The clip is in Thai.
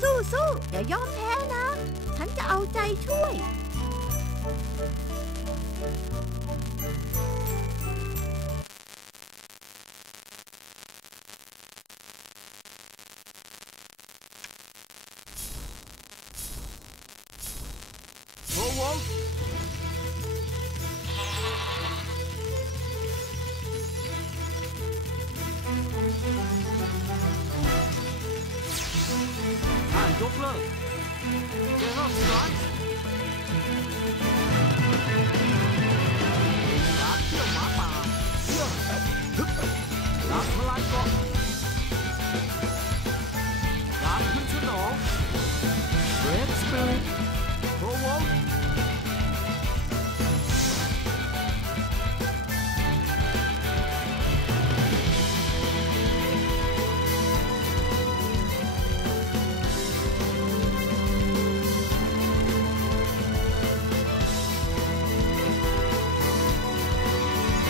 สู้สู้อย่ายอมแพ้นะ ฉันจะเอาใจช่วย Whoa! 捉了，给它拴起。打，太麻烦了。打，哼，打，我来搞。